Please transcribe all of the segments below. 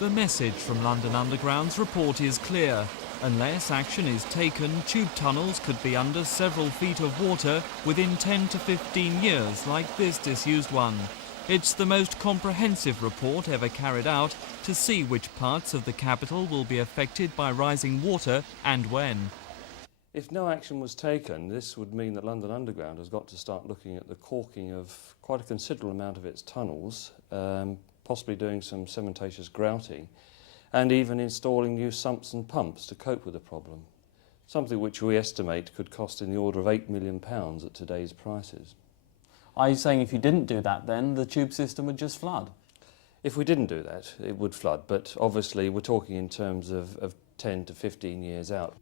The message from London Underground's report is clear. Unless action is taken, tube tunnels could be under several feet of water within 10 to 15 years, like this disused one. It's the most comprehensive report ever carried out to see which parts of the capital will be affected by rising water and when. If no action was taken, this would mean that London Underground has got to start looking at the caulking of quite a considerable amount of its tunnels, possibly doing some cementitious grouting, and even installing new sumps and pumps to cope with the problem, something which we estimate could cost in the order of £8 million at today's prices. Are you saying if you didn't do that then the tube system would just flood? If we didn't do that, it would flood, but obviously we're talking in terms of 10 to 15 years out.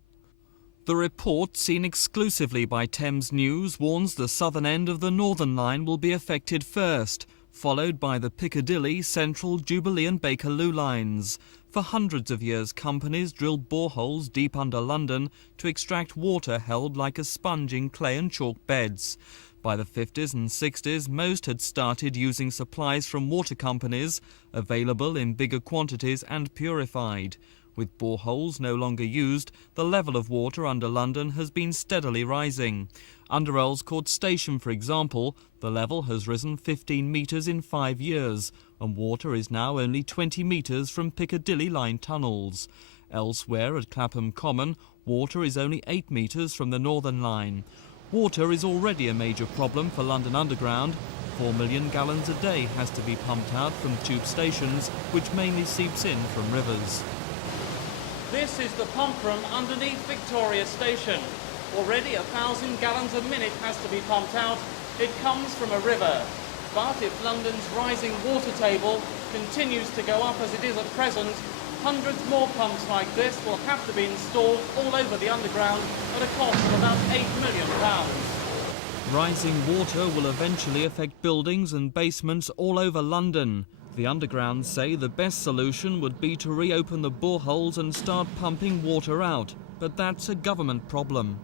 The report, seen exclusively by Thames News, warns the southern end of the Northern Line will be affected first, followed by the Piccadilly, Central, Jubilee and Bakerloo lines. For hundreds of years, companies drilled boreholes deep under London to extract water held like a sponge in clay and chalk beds. By the 50s and 60s, most had started using supplies from water companies, available in bigger quantities and purified. With boreholes no longer used, the level of water under London has been steadily rising. Under Earl's Court Station, for example, the level has risen 15 metres in 5 years, and water is now only 20 metres from Piccadilly line tunnels. Elsewhere at Clapham Common, water is only 8 metres from the Northern Line. Water is already a major problem for London Underground. 4 million gallons a day has to be pumped out from tube stations, which mainly seeps in from rivers. This is the pump room underneath Victoria Station. Already 1,000 gallons a minute has to be pumped out. It comes from a river. But if London's rising water table continues to go up as it is at present, hundreds more pumps like this will have to be installed all over the underground at a cost of about £8 million. Rising water will eventually affect buildings and basements all over London. The Underground say the best solution would be to reopen the boreholes and start pumping water out, but that's a government problem.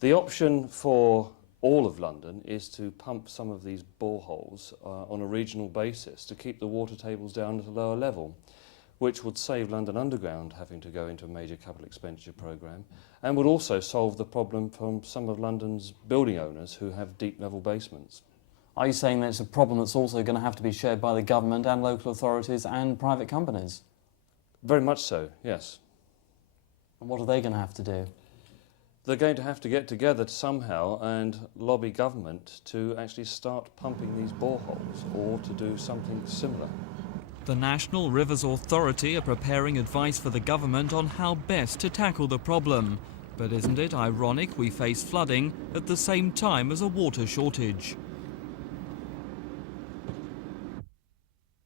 The option for all of London is to pump some of these boreholes on a regional basis to keep the water tables down at a lower level, which would save London Underground having to go into a major capital expenditure programme and would also solve the problem from some of London's building owners who have deep level basements. Are you saying that it's a problem that's also going to have to be shared by the government and local authorities and private companies? Very much so, yes. And what are they going to have to do? They're going to have to get together somehow and lobby government to actually start pumping these boreholes or to do something similar. The National Rivers Authority are preparing advice for the government on how best to tackle the problem. But isn't it ironic we face flooding at the same time as a water shortage?